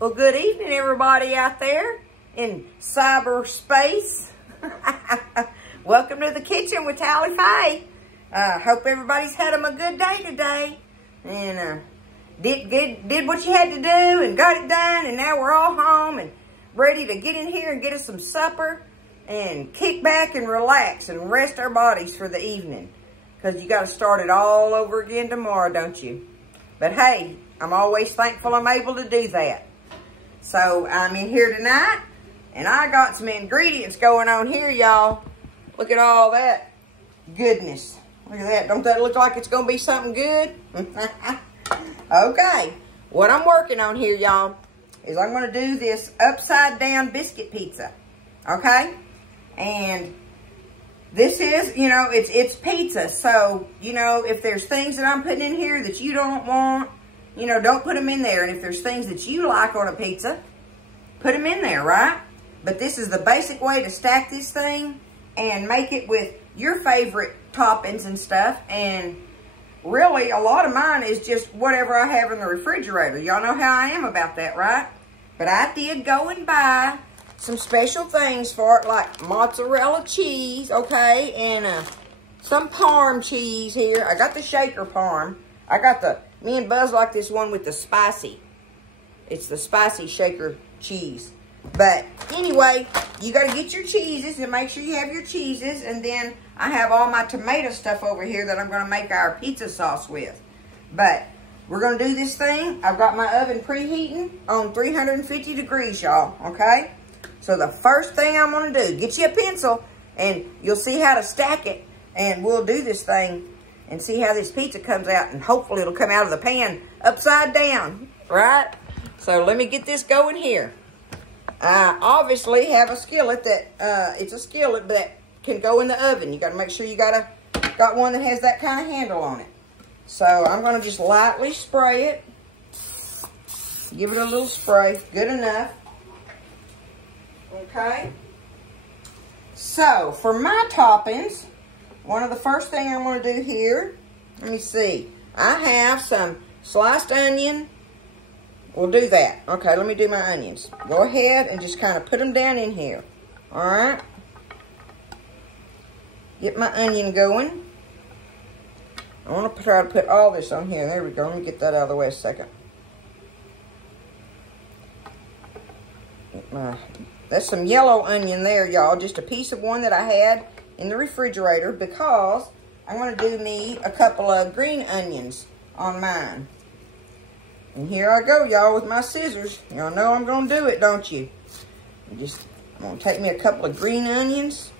Well, good evening, everybody out there in cyberspace. Welcome to the kitchen with Tally Faye. Hope everybody's had them a good day today. And did what you had to do and got it done. And now we're all home and ready to get in here and get us some supper and kick back and relax and rest our bodies for the evening. Because you got to start it all over again tomorrow, don't you? But hey, I'm always thankful I'm able to do that. So I'm in here tonight, and I got some ingredients going on here, y'all. Look at all that goodness. Look at that. Don't that look like it's going to be something good? Okay. What I'm working on here, y'all, is I'm going to do this upside down biscuit pizza. Okay? And this is, you know, it's pizza. So, you know, if there's things that I'm putting in here that you don't want, you know, don't put them in there. And if there's things that you like on a pizza, put them in there, right? But this is the basic way to stack this thing and make it with your favorite toppings and stuff. And really, a lot of mine is just whatever I have in the refrigerator. Y'all know how I am about that, right? But I did go and buy some special things for it, like mozzarella cheese, okay? And some Parm cheese here. I got the shaker Parm. I got the... Me and Buzz like this one with the spicy. It's the spicy shaker cheese. But anyway, you got to get your cheeses and make sure you have your cheeses. And then I have all my tomato stuff over here that I'm going to make our pizza sauce with. But we're going to do this thing. I've got my oven preheating on 350 degrees, y'all. Okay? So the first thing I'm going to do, get you a pencil and you'll see how to stack it. And we'll do this thing and see how this pizza comes out, and hopefully it'll come out of the pan upside down, right? So let me get this going here. I obviously have a skillet that, it's a skillet that can go in the oven. You got to make sure you got one that has that kind of handle on it. So I'm going to just lightly spray it. Give it a little spray, good enough. Okay. So for my toppings, one of the first thing I'm going to do here, let me see. I have some sliced onion. We'll do that. Okay, let me do my onions. Go ahead and just kind of put them down in here. All right. Get my onion going. I want to try to put all this on here. There we go. Let me get that out of the way a second. That's some yellow onion there, y'all. Just a piece of one that I had in the refrigerator, because I'm going to do me a couple of green onions on mine. And here I go, y'all, with my scissors. Y'all know I'm going to do it, don't you? I'm going to take me a couple of green onions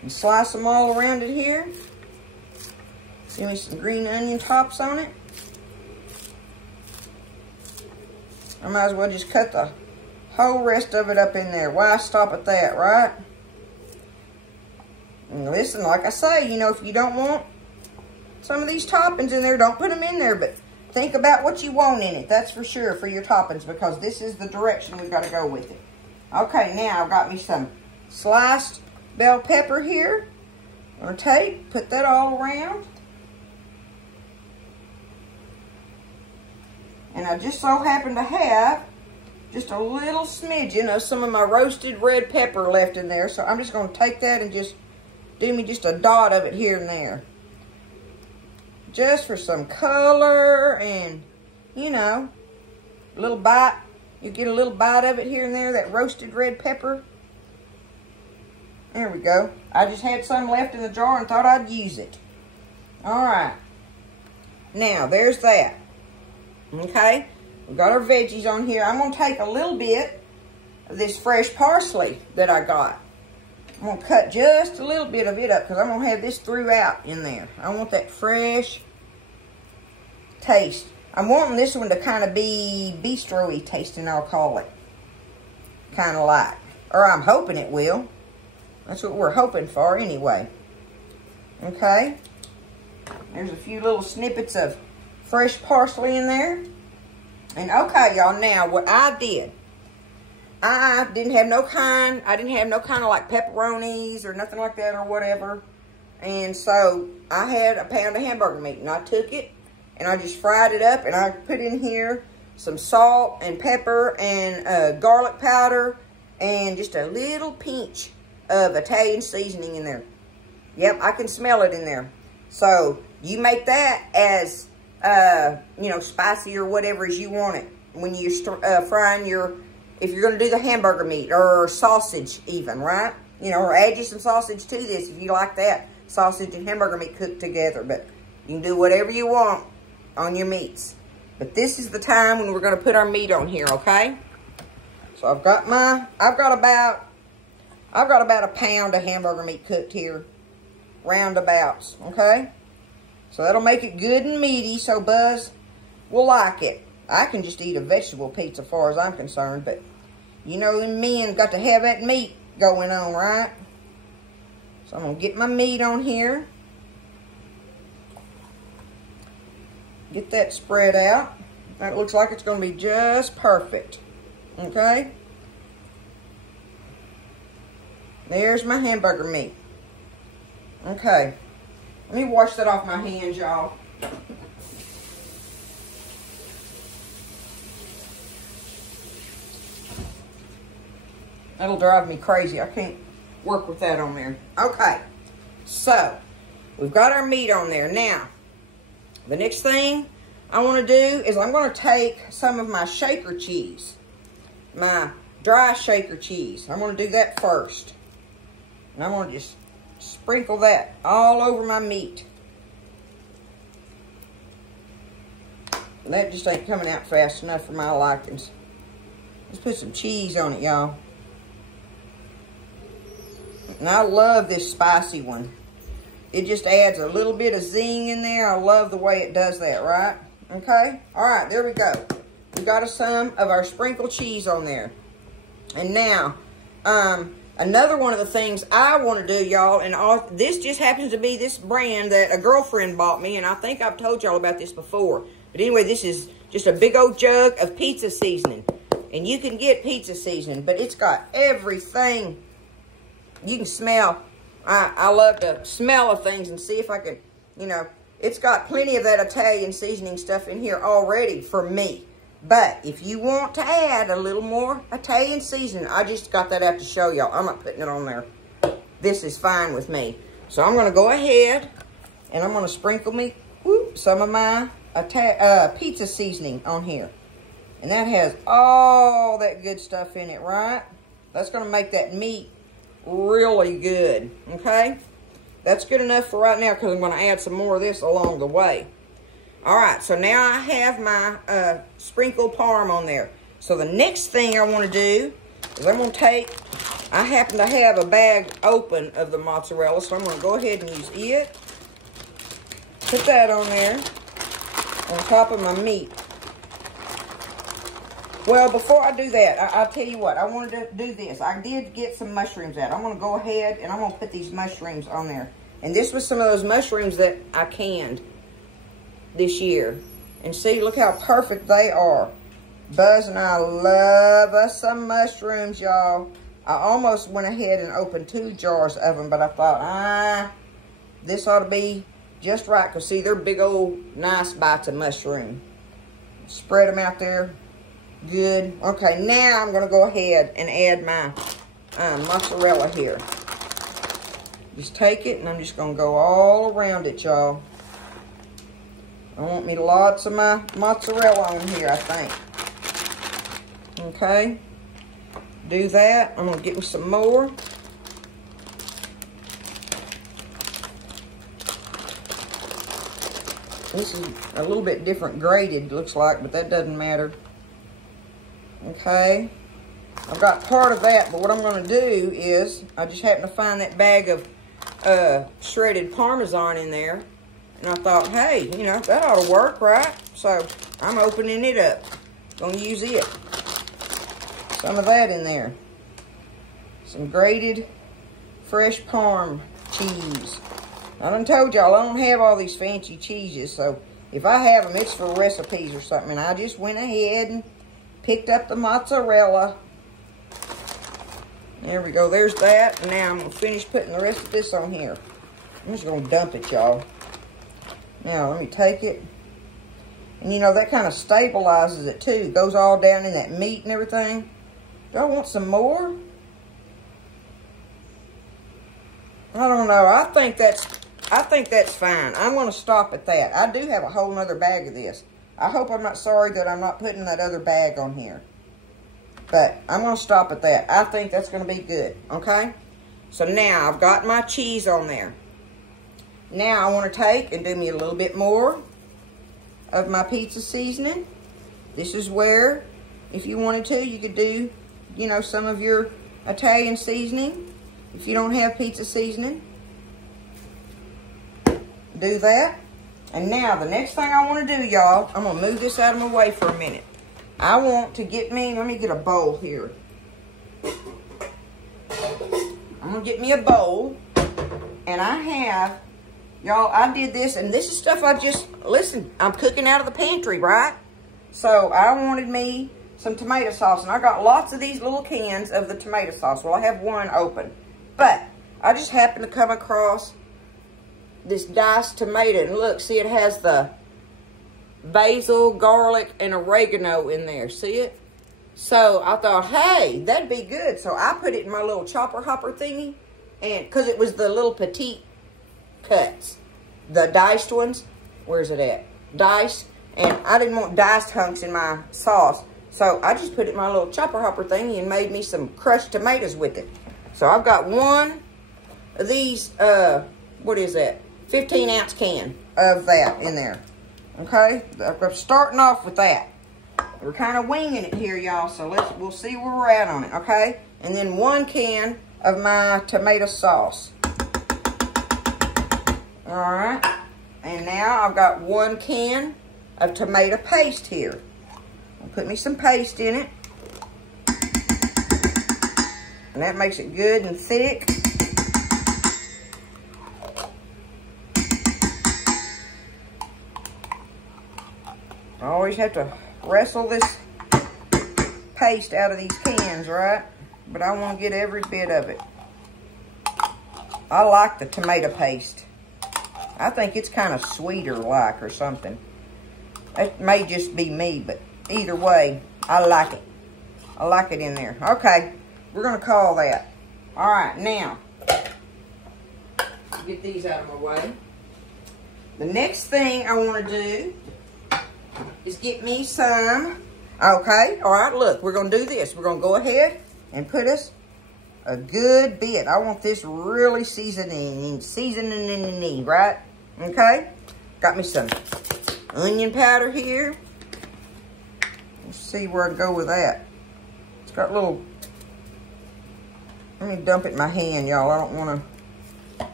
and slice them all around it here. Give me some green onion tops on it. I might as well just cut the whole rest of it up in there. Why stop at that, right? And listen, like I say, you know, if you don't want some of these toppings in there, don't put them in there. But think about what you want in it. That's for sure for your toppings, because this is the direction we've got to go with it. Okay, now I've got me some sliced bell pepper here. I'm going to put that all around. And I just so happen to have just a little smidgen of some of my roasted red pepper left in there. So I'm just going to take that and just do me just a dot of it here and there. Just for some color and, you know, a little bite. You get a little bite of it here and there, that roasted red pepper. There we go. I just had some left in the jar and thought I'd use it. All right. Now, there's that. Okay. We've got our veggies on here. I'm going to take a little bit of this fresh parsley that I got. I'm going to cut just a little bit of it up, because I'm going to have this throughout in there. I want that fresh taste. I'm wanting this one to kind of be bistro-y tasting, I'll call it. Kind of like. Or I'm hoping it will. That's what we're hoping for anyway. Okay. There's a few little snippets of fresh parsley in there. And okay, y'all, now what I did, I didn't have no kind of like pepperonis or nothing like that or whatever. And so I had a pound of hamburger meat, and I took it and I just fried it up, and I put in here some salt and pepper and garlic powder and just a little pinch of Italian seasoning in there. Yep, I can smell it in there. So you make that as, you know, spicy or whatever as you want it. When you're frying your, if you're going to do the hamburger meat or sausage even, right? You know, or add you some sausage to this if you like that. Sausage and hamburger meat cooked together. But you can do whatever you want on your meats. But this is the time when we're going to put our meat on here, okay? So I've got about a pound of hamburger meat cooked here. Roundabouts, okay? So that'll make it good and meaty, so Buzz will like it. I can just eat a vegetable pizza as far as I'm concerned, but you know them men got to have that meat going on, right? So I'm going to get my meat on here. Get that spread out. That looks like it's going to be just perfect, okay? There's my hamburger meat. Okay, let me wash that off my hands, y'all. That'll drive me crazy. I can't work with that on there. Okay, so we've got our meat on there. Now, the next thing I want to do is I'm going to take some of my shaker cheese, my dry shaker cheese. I'm going to do that first. And I'm going to just sprinkle that all over my meat. And that just ain't coming out fast enough for my likings. Let's put some cheese on it, y'all. And I love this spicy one. It just adds a little bit of zing in there. I love the way it does that, right? Okay? Alright, there we go. We got some of our sprinkled cheese on there. And now, another one of the things I want to do, y'all, and this just happens to be this brand that a girlfriend bought me, and I think I've told y'all about this before. But anyway, this is just a big old jug of pizza seasoning. And you can get pizza seasoning, but it's got everything you can smell. I love the smell of things and see if I can, you know, it's got plenty of that Italian seasoning stuff in here already for me. But if you want to add a little more Italian seasoning, I just got that out to show y'all. I'm not putting it on there. This is fine with me. So I'm going to go ahead and I'm going to sprinkle me some of my pizza seasoning on here. And that has all that good stuff in it, right? That's going to make that meat really good, okay? That's good enough for right now because I'm going to add some more of this along the way. Alright, so now I have my sprinkled parm on there. So the next thing I want to do is I'm going to take, I happen to have a bag open of the mozzarella, so I'm going to go ahead and use it. Put that on there, on top of my meat. Well, before I do that, I'll tell you what, I wanted to do this. I did get some mushrooms out. I'm going to go ahead and I'm going to put these mushrooms on there. And this was some of those mushrooms that I canned this year. And see, look how perfect they are. Buzz and I love us some mushrooms, y'all. I almost went ahead and opened 2 jars of them, but I thought, this ought to be just right. Because see, they're big old nice bites of mushroom. Spread them out there. Good. Okay, now I'm going to go ahead and add my mozzarella here. Just take it and I'm just going to go all around it, y'all. I want me lots of my mozzarella on here, I think. Okay. Do that. I'm going to get me some more. This is a little bit different graded, looks like, but that doesn't matter. Okay, I've got part of that, but what I'm going to do is, I just happened to find that bag of shredded Parmesan in there, and I thought, hey, you know, that ought to work, right? So, I'm opening it up. Going to use it. Some of that in there. Some grated fresh Parm cheese. I done told y'all I don't have all these fancy cheeses, so if I have them, it's for recipes or something, and I just went ahead and picked up the mozzarella. There we go. There's that. And now I'm going to finish putting the rest of this on here. I'm just going to dump it, y'all. Now, let me take it. And you know, that kind of stabilizes it too. It goes all down in that meat and everything. Do I want some more? I don't know. I think that's fine. I'm going to stop at that. I do have a whole nother bag of this. I hope I'm not sorry that I'm not putting that other bag on here. But I'm going to stop at that. I think that's going to be good. Okay? So now I've got my cheese on there. Now I want to take and do me a little bit more of my pizza seasoning. This is where, if you wanted to, you could do, you know, some of your Italian seasoning. If you don't have pizza seasoning, do that. And now the next thing I want to do, y'all, I'm going to move this out of my way for a minute. I want to get me, let me get a bowl here. I'm going to get me a bowl. And I have, y'all, I did this, and this is stuff I just, listen, I'm cooking out of the pantry, right? So I wanted me some tomato sauce, and I got lots of these little cans of the tomato sauce. Well, I have one open. But I just happened to come across this diced tomato, and look, see, it has the basil, garlic, and oregano in there. See it? So I thought, hey, that'd be good. So I put it in my little chopper hopper thingy, and because it was the little petite cuts, the diced ones. Where's it at? Diced. And I didn't want diced hunks in my sauce, so I just put it in my little chopper hopper thingy and made me some crushed tomatoes with it. So I've got one of these, what is that? 15-ounce can of that in there. Okay? I'm starting off with that. We're kind of winging it here, y'all, so we'll see where we're at on it, okay? And then 1 can of my tomato sauce. Alright. And now I've got 1 can of tomato paste here. I'll put me some paste in it. And that makes it good and thick. I always have to wrestle this paste out of these cans, right? But I want to get every bit of it. I like the tomato paste. I think it's kind of sweeter like or something. It may just be me, but either way, I like it. I like it in there. Okay, we're going to call that. All right, now, get these out of my way. The next thing I want to do is get me some, okay, all right, look, we're going to do this. We're going to go ahead and put us a good bit. I want this really seasoning, right? Okay, got me some onion powder here. Let's see where I go with that. It's got little, let me dump it in my hand, y'all. I don't want to,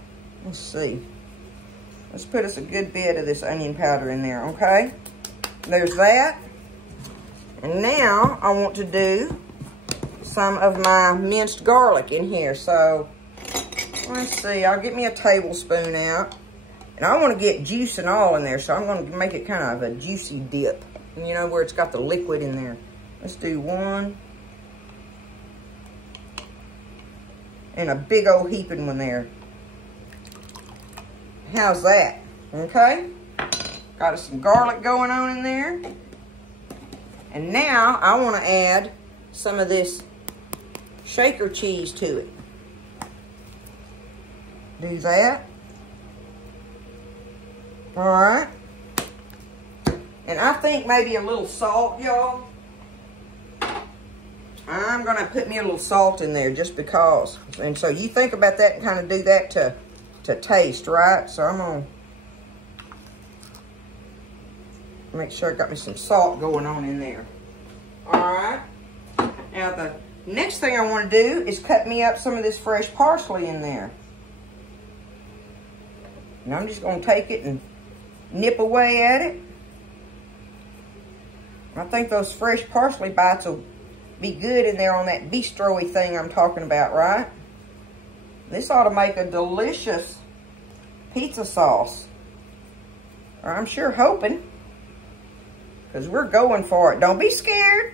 let's see. Let's put us a good bit of this onion powder in there, okay? There's that. And now I want to do some of my minced garlic in here. So, let's see. I'll get me a tablespoon out. And I want to get juice and all in there, so I'm going to make it kind of a juicy dip. You know, where it's got the liquid in there. Let's do 1. And a big old heaping one there. How's that? Okay. Got us some garlic going on in there. And now I want to add some of this shaker cheese to it. Do that. All right. And I think maybe a little salt, y'all. I'm going to put me a little salt in there just because. And so you think about that and kind of do that to taste, right? So I'm going to make sure I got me some salt going on in there. All right. Now the next thing I want to do is cut me up some of this fresh parsley in there. And I'm just going to take it and nip away at it. I think those fresh parsley bites will be good in there on that bistro-y thing I'm talking about, right? This ought to make a delicious pizza sauce. Or I'm sure hoping. Because we're going for it. Don't be scared.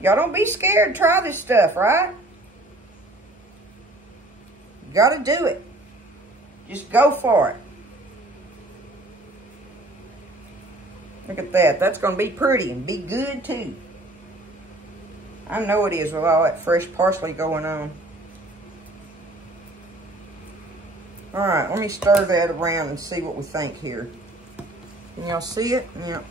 Y'all don't be scared. Try this stuff, right? You got to do it. Just go for it. Look at that. That's going to be pretty and be good too. I know it is with all that fresh parsley going on. Alright, let me stir that around and see what we think here. Can y'all see it? Yeah.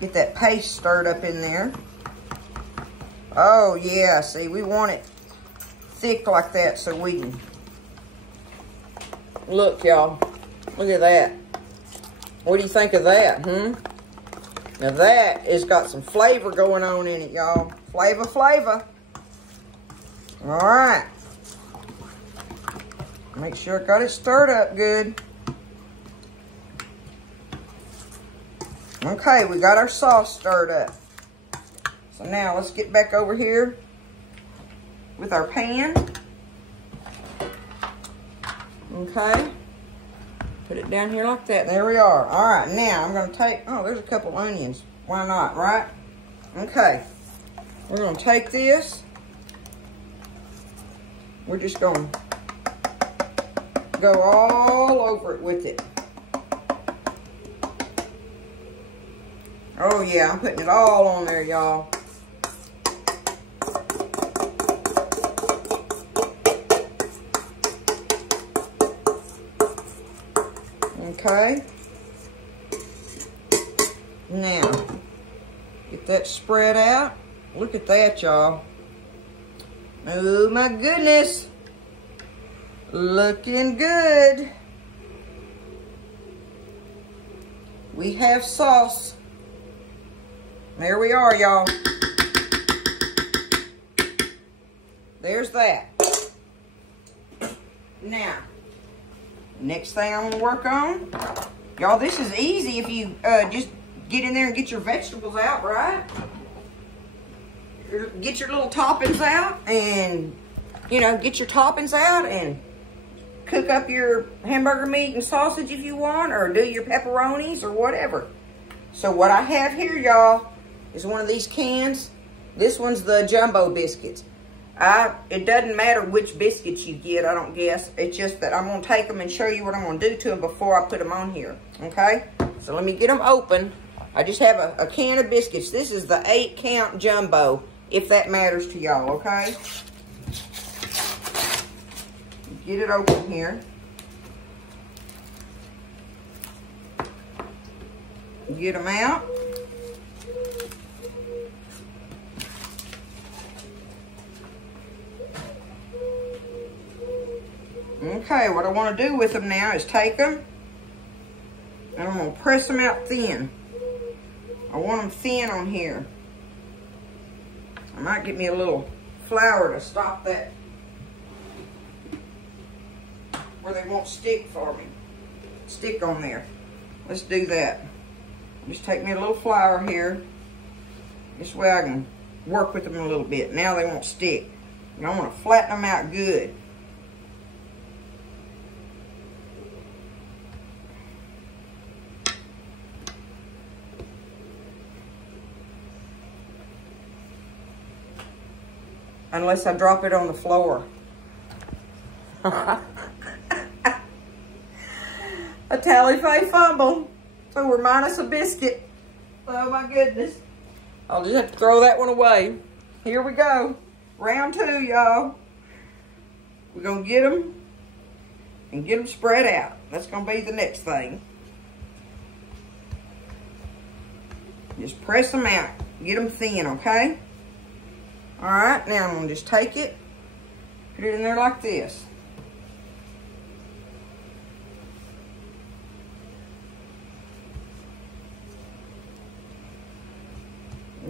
Get that paste stirred up in there. Oh yeah, see, we want it thick like that so we can... Look, y'all. Look at that. What do you think of that, Now that has got some flavor going on in it, y'all. Flavor. Alright. Make sure I got it stirred up good. Okay, we got our sauce stirred up. So now let's get back over here with our pan. Okay. Put it down here like that. There we are. Alright, now I'm going to take... Oh, there's a couple onions. Why not, right? Okay. We're going to take this. We're just going to go all over it with it. Oh, yeah. I'm putting it all on there, y'all. Okay. Now, get that spread out. Look at that, y'all. Oh my goodness. Looking good. We have sauce. There we are, y'all. There's that. Now, next thing I'm going to work on, y'all, this is easy if you just get in there and get your vegetables out, right? Get your little toppings out and, you know, get your toppings out and cook up your hamburger meat and sausage if you want, or do your pepperonis or whatever. So what I have here, y'all, is one of these cans. This one's the jumbo biscuits. It doesn't matter which biscuits you get, I don't guess. It's just that I'm going to take them and show you what I'm going to do to them before I put them on here. Okay? So let me get them open. I just have a can of biscuits. This is the 8-count jumbo, if that matters to y'all, okay? Get it open here. Get them out. Okay, what I want to do with them now is take them and I'm going to press them out thin. I want them thin on here. I might get me a little flour to stop that, where they won't stick for me. Stick on there. Let's do that. Just take me a little flour here. This way I can work with them a little bit. Now they won't stick. And I want to flatten them out good. Unless I drop it on the floor. A tally-fay fumble. So we're minus a biscuit. Oh my goodness. I'll just have to throw that one away. Here we go. Round 2, y'all. We're going to get them and get them spread out. That's going to be the next thing. Just press them out. Get them thin, okay? Alright, now I'm going to just take it, put it in there like this.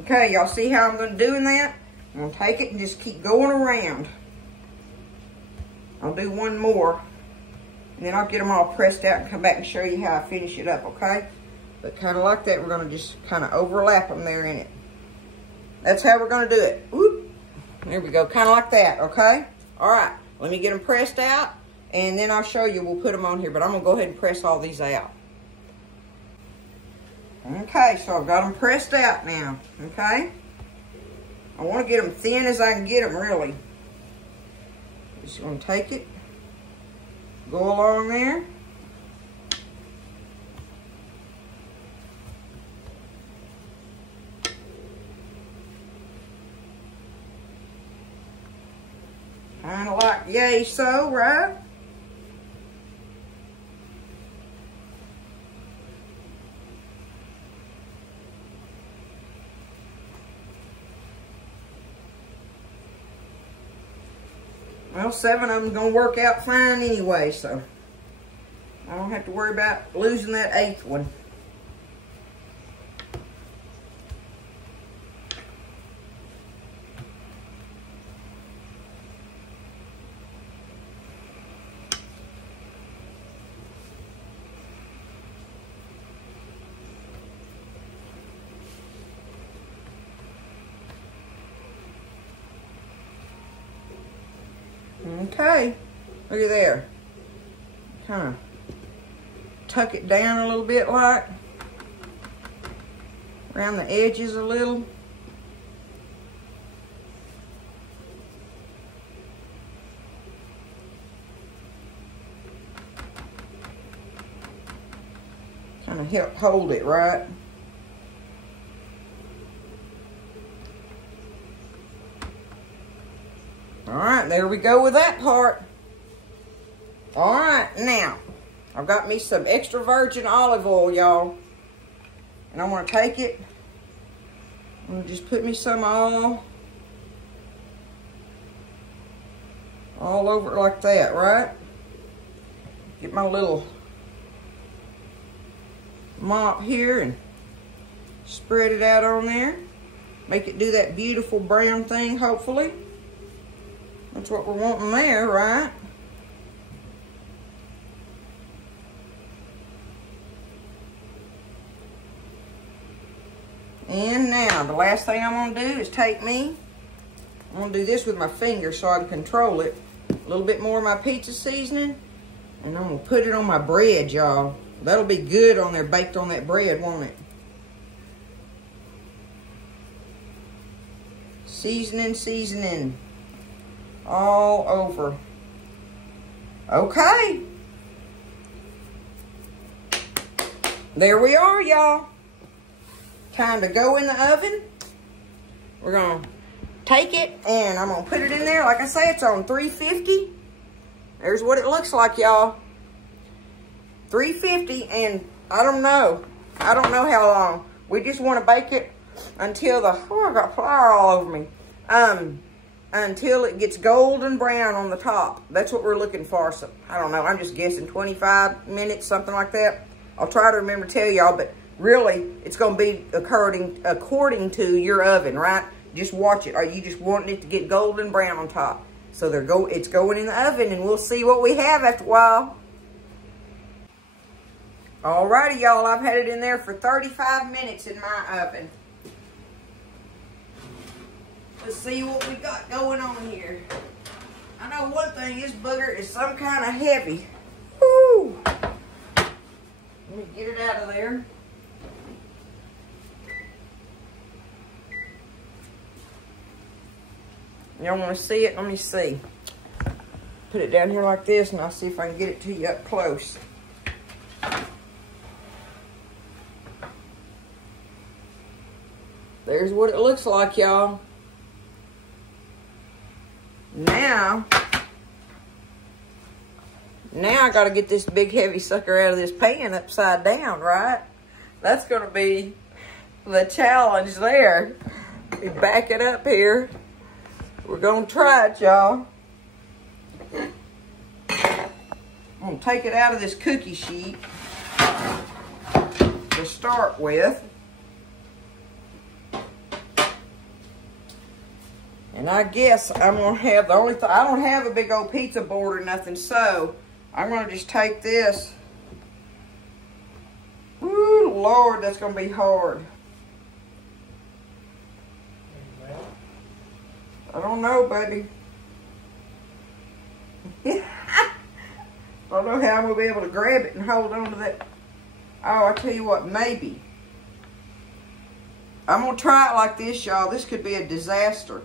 Okay, y'all see how I'm going to do in that? I'm going to take it and just keep going around. I'll do one more, and then I'll get them all pressed out and come back and show you how I finish it up, okay? But kind of like that, we're going to just kind of overlap them there in it. That's how we're going to do it. Whoop. There we go, kind of like that, okay? All right, let me get them pressed out, and then I'll show you. We'll put them on here, but I'm going to go ahead and press all these out. Okay, so I've got them pressed out now, okay? I want to get them thin as I can get them, really. Just going to take it, go along there, Kind of like yay so, right? Well, 7 of them gonna work out fine anyway, so I don't have to worry about losing that 8th one. Okay, look at there. Kind of tuck it down a little bit, like around the edges a little. Kind of help hold it, right? All right, there we go with that part. All right, now, I've got me some extra virgin olive oil, y'all. And I'm going to take it. I'm going to just put me some all over it like that, right? Get my little mop here and spread it out on there. Make it do that beautiful brown thing, hopefully. That's what we're wanting there, right? And now, the last thing I'm going to do is I'm going to do this with my finger so I can control it. A little bit more of my pizza seasoning. And I'm going to put it on my bread, y'all. That'll be good on there, baked on that bread, won't it? Seasoning. All over. Okay. There we are, y'all. Time to go in the oven. We're going to take it and I'm going to put it in there. Like I say, it's on 350. There's what it looks like, y'all. 350, and I don't know how long. We just want to bake it until I got flour all over me. Until it gets golden brown on the top. That's what we're looking for. So, I don't know. I'm just guessing 25 minutes, something like that. I'll try to remember to tell y'all, but really, it's going to be according to your oven, right? Just watch it. Are you just wanting it to get golden brown on top? So it's going in the oven, and we'll see what we have after a while. Alrighty, y'all. I've had it in there for 35 minutes in my oven. Let's see what we got going on here. I know one thing, this booger is some kind of heavy. Woo! Let me get it out of there. Y'all want to see it? Let me see. Put it down here like this, and I'll see if I can get it to you up close. There's what it looks like, y'all. Now I got to get this big heavy sucker out of this pan upside down, right? That's going to be the challenge there. We back it up here. We're going to try it, y'all. I'm going to take it out of this cookie sheet to start with. And I guess I'm going to have I don't have a big old pizza board or nothing, so I'm going to just take this. Woo, Lord, that's going to be hard. I don't know, buddy. I don't know how I'm going to be able to grab it and hold on to that. Oh, I tell you what, maybe. I'm going to try it like this, y'all. This could be a disaster.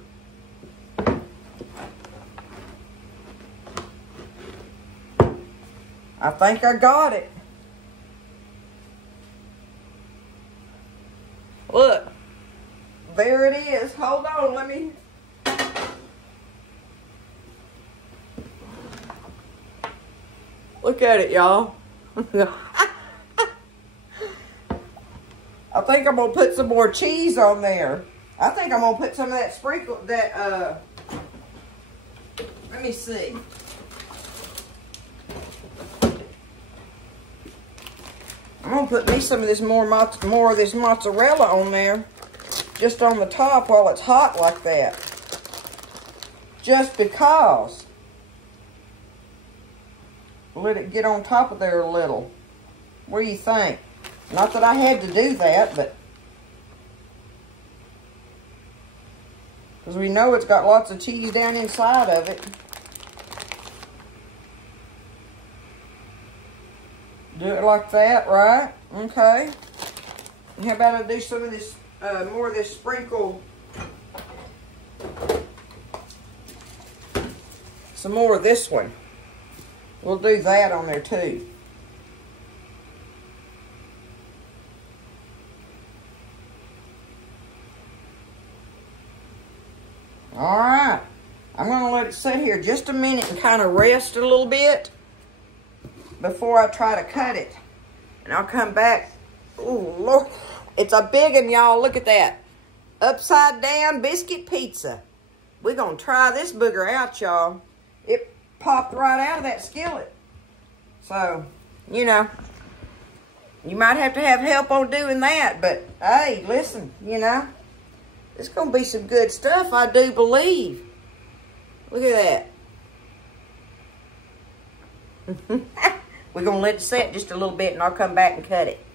I think I got it. Look. There it is. Hold on, let me. Look at it, y'all. I think I'm going to put some more cheese on there. I think I'm going to put some of that sprinkle, let me see. I'm going to put me some of this more of this mozzarella on there. Just on the top while it's hot like that. Just because. Let it get on top of there a little. What do you think? Not that I had to do that, but because we know it's got lots of cheese down inside of it. Do it like that, right? Okay. And how about I do some of this, more of this sprinkle, some more of this one. We'll do that on there too. All right. I'm going to let it sit here just a minute and kind of rest a little bit before I try to cut it. And I'll come back. Oh, Lord. It's a big one, y'all. Look at that. Upside down biscuit pizza. We're going to try this booger out, y'all. It popped right out of that skillet. So, you know, you might have to have help on doing that. But, hey, listen, you know, it's going to be some good stuff, I do believe. Look at that. We're going to let it set just a little bit, and I'll come back and cut it.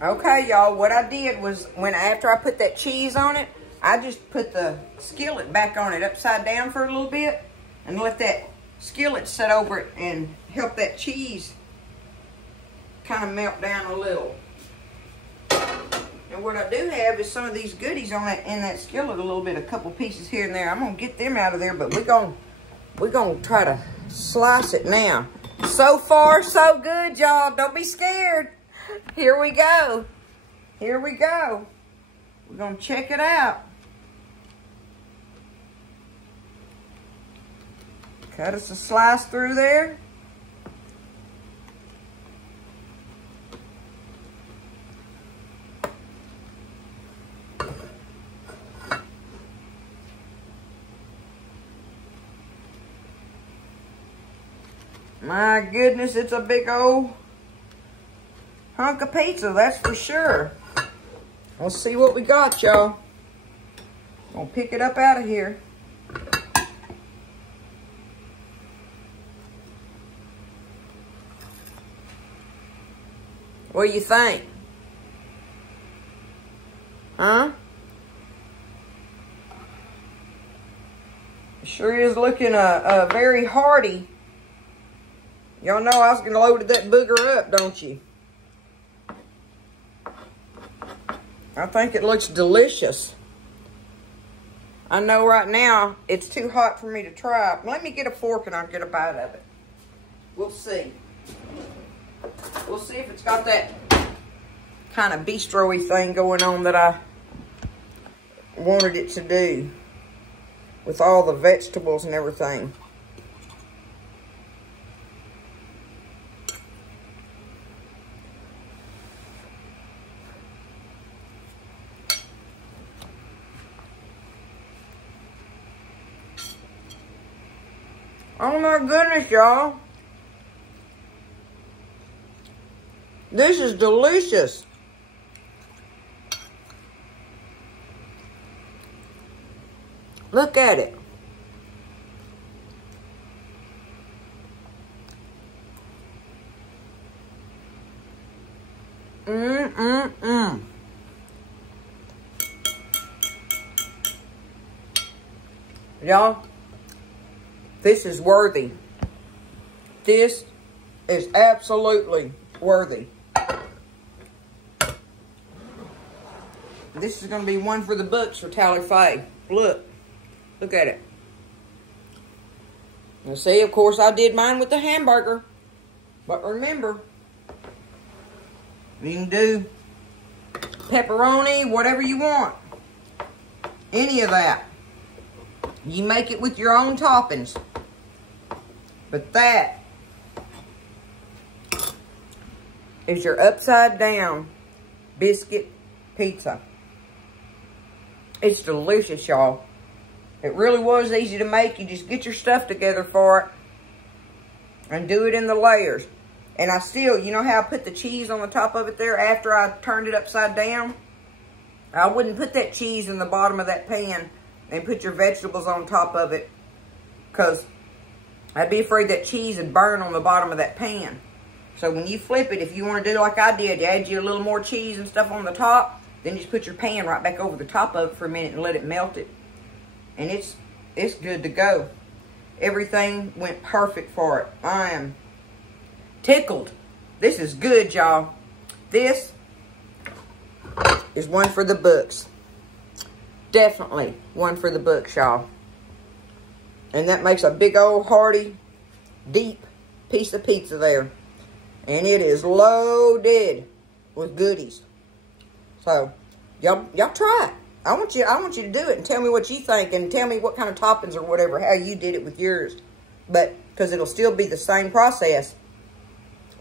Okay, y'all, what I did was, after I put that cheese on it, I just put the skillet back on it upside down for a little bit and let that skillet set over it and help that cheese kind of melt down a little. And what I do have is some of these goodies on that in that skillet a little bit, a couple pieces here and there. I'm going to get them out of there, but we're going to try to slice it now. So far, so good, y'all. Don't be scared. Here we go. Here we go. We're going to check it out. Cut us a slice through there. My goodness, it's a big old hunk of pizza, that's for sure. Let's see what we got, y'all. Gonna pick it up out of here. What do you think? Huh? Sure is looking very hearty. Y'all know I was going to load that booger up, don't you? I think it looks delicious. I know right now it's too hot for me to try. Let me get a fork and I'll get a bite of it. We'll see. We'll see if it's got that kind of bistro-y thing going on that I wanted it to do with all the vegetables and everything. Oh my goodness, y'all. This is delicious. Look at it. Y'all, this is worthy. This is absolutely worthy. This is going to be one for the books for Tally Faye. Look at it. Now see, of course, I did mine with the hamburger. But remember, you can do pepperoni, whatever you want. Any of that. You make it with your own toppings. But that is your upside down biscuit pizza. It's delicious, y'all. It really was easy to make. You just get your stuff together for it and do it in the layers. And I still, you know how I put the cheese on the top of it there after I turned it upside down? I wouldn't put that cheese in the bottom of that pan and put your vegetables on top of it, because I'd be afraid that cheese would burn on the bottom of that pan. So when you flip it, if you want to do like I did, you add you a little more cheese and stuff on the top, then you just put your pan right back over the top of it for a minute and let it melt it. And it's good to go. Everything went perfect for it. I am tickled. This is good, y'all. This is one for the books. Definitely one for the books, y'all. And that makes a big old hearty, deep piece of pizza there. And it is loaded with goodies. So, y'all try it. I want you to do it and tell me what you think, and tell me what kind of toppings or whatever, how you did it with yours. But, because it'll still be the same process.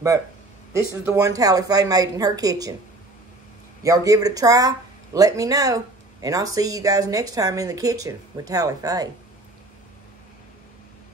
But, this is the one Tally Faye made in her kitchen. Y'all give it a try. Let me know. And I'll see you guys next time in the kitchen with Tally Faye.